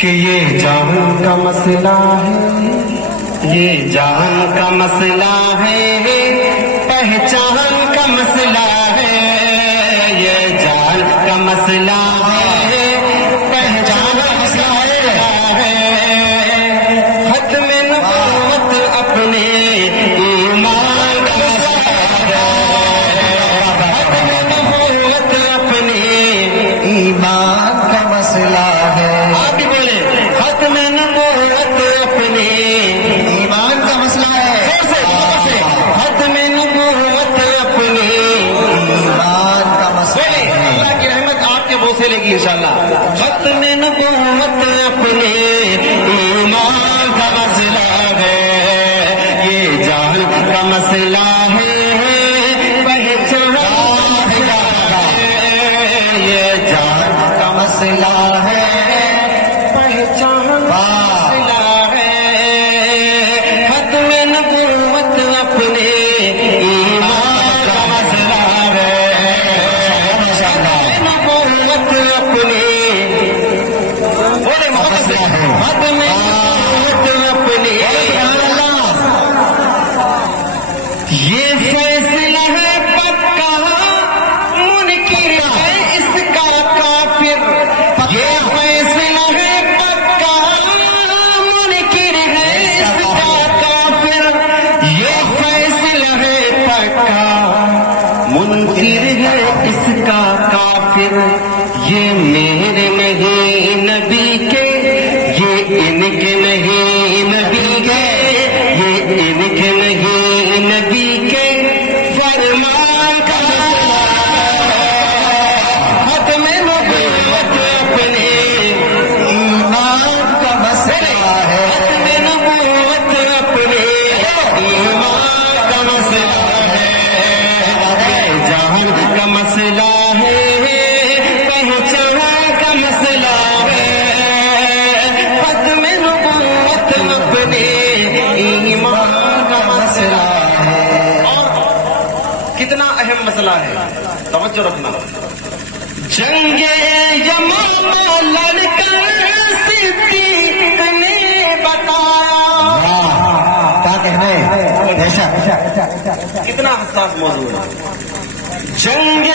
کہ یہ جان کا مسئلہ ہے، یہ جان کا مسئلہ ہے، پہچان کا مسئلہ ہے، یہ جان کا مسئلہ ہے، پہچان کا مسئلہ ہے، ختم نبوت اپنے ایمان کا مسئلہ ہے، ختم نبوت اپنے ایمان کا مسئلہ ہے، آپ بھی بولے ختم نبوت اپنے ایمان کا مسئلہ ہے، ختم نبوت اپنے ایمان کا مسئلہ ہے، اللہ کی رحمت آپ کے بوسے لے گی انشاءاللہ، ختم نبوت اپنے ایمان کا مسئلہ ہے، یہ جان کا مسئلہ ہے، پہچان کا مسئلہ ہے، یہ جان کا مسئلہ ہے، پہچان کا مسئلہ ہے، ختم نبوت اپنے ایمان کا مسئلہ ہے، ختم نبوت اپنے بولے مسئلہ ہے، ختم نبوت اپنے یہ فیصلہ ہے پکا، منکر ہے اس کا کافر، یہ فیصلہ ہے پکا، منکر ہے اس کا کافر، یہ فیصلہ ہے پکا، منکر ہے اس کا کافر، یہ میرے نہیں نبی کے، یہ ان کے نہیں نبی کے، یہ ان کے نہیں نبی کے فرمان کا ختم نبوت اپنے ایمان کا مسئلہ ہے، ختم نبوت اپنے ایمان کا مسئلہ ہے، جہان کا مسئلہ ہے، پہچان کا مسئلہ ہے، ختم نبوت اپنے ایمان کا مسئلہ ہے، اور کتنا اہم مسئلہ ہے، توجہ رکھنا، جنگ یمامہ لڑ کر صدیق نے بتایا، کیا کہنا ہے، کتنا حساس موضوع ہے، جنگ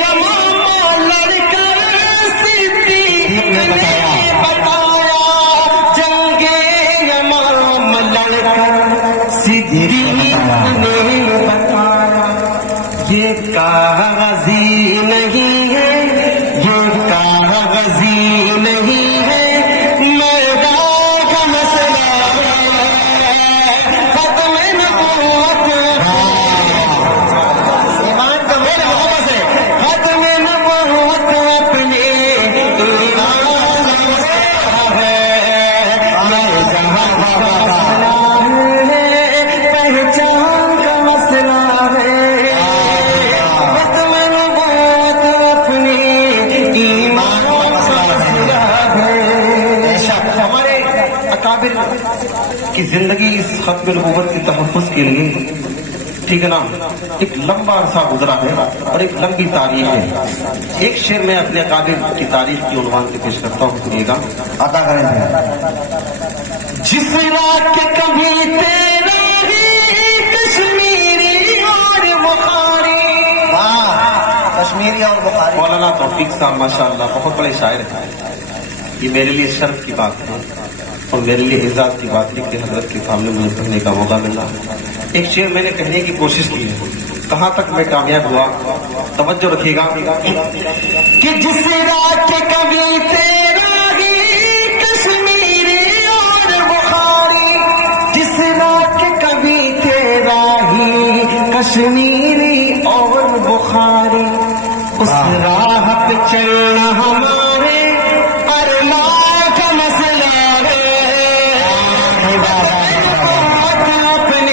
یمامہ لڑ کر صدیق نے بتایا، جنگ یمامہ لڑ کر صدیق نے بتایا، یہ کاغذی نہیں ہے، یہ کاغذی نہیں ہے، میدان کا مسئلہ ہے، ختم نبوت ایمان کا محبت ہے، ختم نبوت اپنے ایمان کا مسئلہ ہے، جہاں کا مسئلہ ہے، پہچان کا مسئلہ ہے، ختم نبوت اپنے ایمان کا مسئلہ ہے، ہمارے اکابر کی زندگی اس ختم نبوت کے تحفظ کے لیے، ٹھیک ہے نا، ایک لمبا عرصہ گزرا ہے اور ایک لمبی تاریخ ہے، ایک شعر میں اپنے اکابر کی تاریخ کی عنوان سے پیش کرتا ہوں، سنیے گا، عطا کریں جس رات کے کبھی تیرا ہی کشمیری اور بخاری، کشمیری اور بخاری، مولانا توفیق صاحب ماشاءاللہ بہت بڑے شاعر ہیں، یہ میرے لیے شرف کی بات ہے اور میرے لیے اعزاز کی بات ہے کہ حضرت کے سامنے مجھے پڑھنے کا موقع ملا، ایک شعر میں نے کہنے کی کوشش کی ہے، کہاں تک میں کامیاب ہوا، توجہ رکھیے گا، کہ جس رات کے کبھی تیرا ہی کشمیری اور بخاری، جس رات کے کبھی تیرا ہی کشمیری اور بخاری، اس راہ پہ چلنا ہمارے ارمان کا مسئلہ ہے، اپنے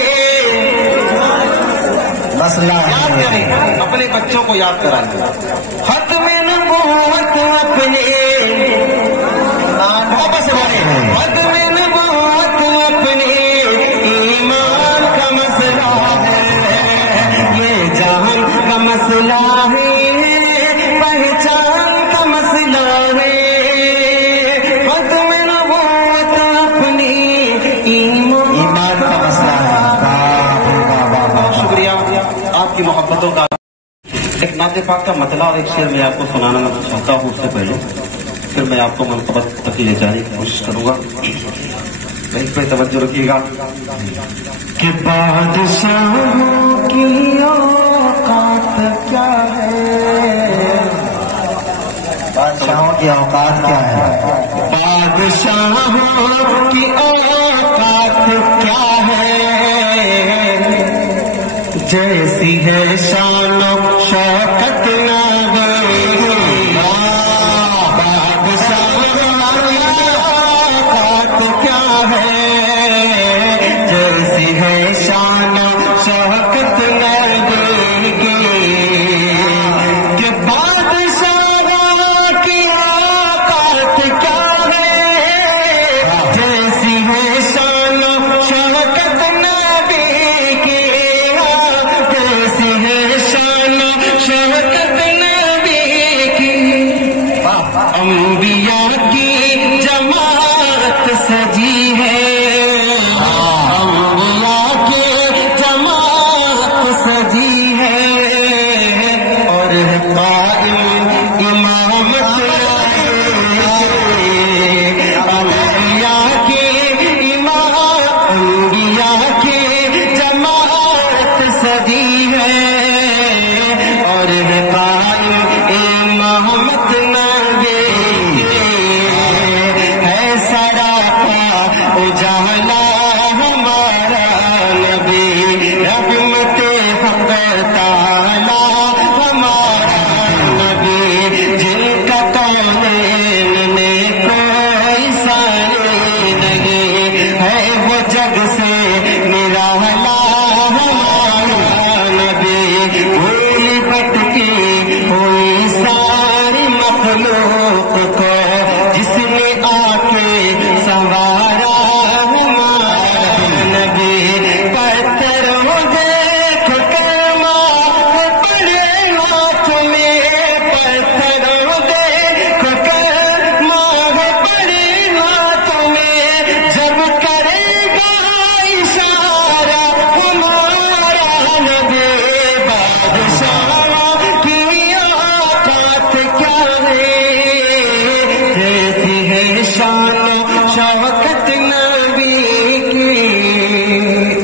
مسئلہ اپنے بچوں کو یاد کرائیں، ختم نبوت اپنے ختم نبوت اپنے ایمان کا مسئلہ ہے، یہ جہان کا مسئلہ ہے، پہچان کا مسئلہ ہے، ایک نعت پاک کا مطلع اور ایک شعر میں آپ کو سنانا میں چاہتا ہوں، اس سے پہلے پھر میں آپ کو منقبت تک لے جانے کی کوشش کروں گا. اس پہ توجہ رکھیے گا کہ بادشاہوں کی اوقات کیا ہے، بادشاہوں کی اوقات کیا ہے، بادشاہوں کی اوقات کیا ہے، جیسی ہے شان و شوکت نبی، بادشاہوں کی اوقات کیا ہے، جیسی ہے شان و شوکت نبی کی، کہ بادشاہوں کی اوقات کیا ہے، جیسی ہے شان و شوکت نبی کی، جیسی ہے شان و شوکت نبی کی، انبیاء کی جماعت سجی ہے، انبیاء کی جماعت سجی ہے، اور قائم امامت انبیاء کی انبیاء کی جماعت سجی ہے، اور قائم امامت نبی ہے، سراپا اجالا ہمارا نبی، رحمت حق تعالی ہمارا نبی، جن کا کونین میں کوئی ثانی نہیں ہے، وہ جگ سے نرالا ہمارا نبی، بھول بھٹکی ہوئی ساری مخلوق کو جس نے آ کے سنوارا ہمارا نبی، پتھر ہو دیکھ کر ماں پڑے ہاتھ میں، پتھر ہو دیکھ کر ماں پڑے ہاتھ میں، جب کرے گا اشارہ ہمارا نبی، بادشاہوں کی اوقات کیا ہے، جیسی ہے شان و شوکت نبی کی.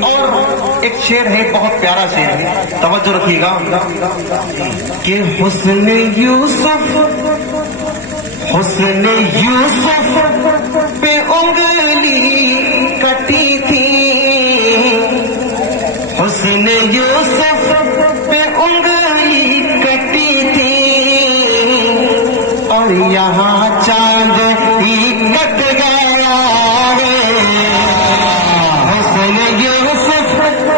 اور ایک شعر ہے، بہت پیارا شعر ہے، توجہ رکھیے گا کہ حسن یوسف پہ انگلی کٹی تھی، حسن یوسف پہ انگلی کٹی تھی، اور یہاں چاند ہی کٹ گیا ہے، حسن یوسف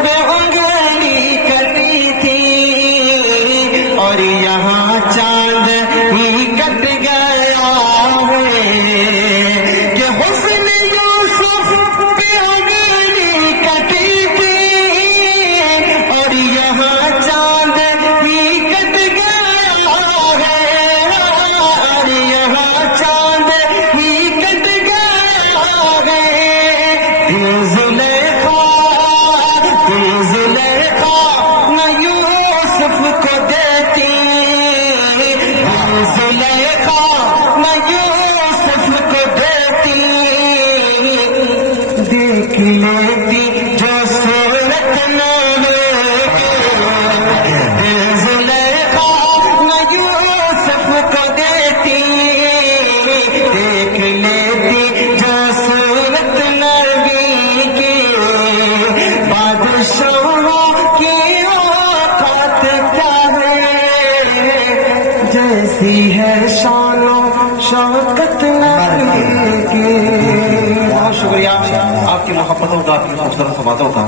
پہ انگلی کٹی تھی، اور یہاں چاند ہی کٹ گیا ہے، کہ حسن یوسف پہ انگلی کٹی تھی، اور یہاں چاند ہی کٹ گیا ہے، اور یہاں چاند ہی کٹ گیا ہے، زلیخا نہ یوسف کو دیتی، زلیخا نہ یوسف کو دیتی، دیکھ لیتی جو صورت نبی کی، زلیخا نہ یوسف کو دیتی، دیکھ لیتی جو صورت نبی کی، بادشاہوں کی اوقات کیا ہے، جیسی ہے شان و شوکت نبی کی. بہت شکریہ آپ کی محبتوں کا، آپ کی خوبصورت باتوں کا.